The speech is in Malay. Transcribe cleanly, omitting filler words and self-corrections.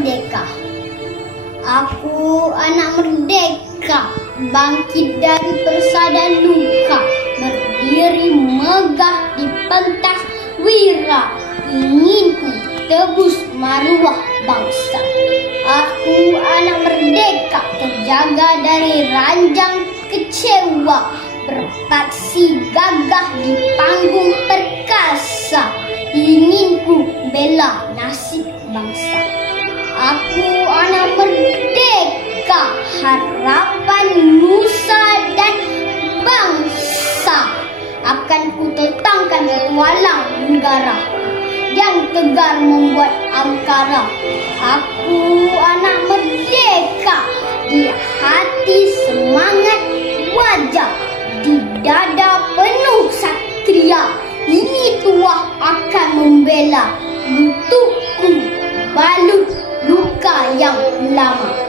merdeka. Aku anak merdeka, bangkit dari persada luka, berdiri megah di pentas wira. Ingin ku tebus maruah bangsa. Aku anak merdeka, terjaga dari ranjang kecewa, berpaksi gagah di panggung perkasa. Ingin ku bela nasib bangsa. Aku anak merdeka, harapan nusa dan bangsa. Akan ku tetangkan walang negara yang tegar membuat angkara. Aku anak merdeka, di hati semangat wajah, di dada penuh satria. Ini tuah akan membela, lututku balut luka yang lama.